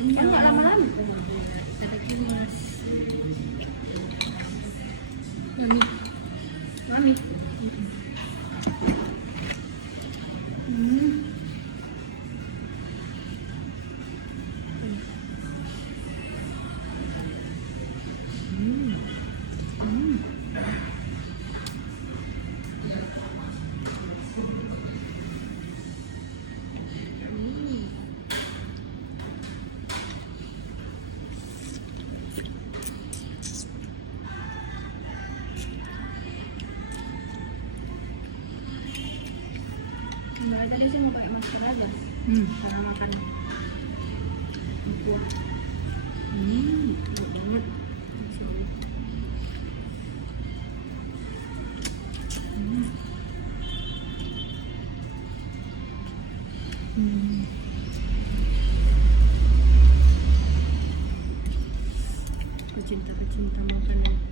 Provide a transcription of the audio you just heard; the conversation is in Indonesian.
Kan nggak lama-lama. Mami. Mami. Mulai tadi sih mau pakai masker aja karena makan buah. Enak banget. Pecinta-pecinta makanan.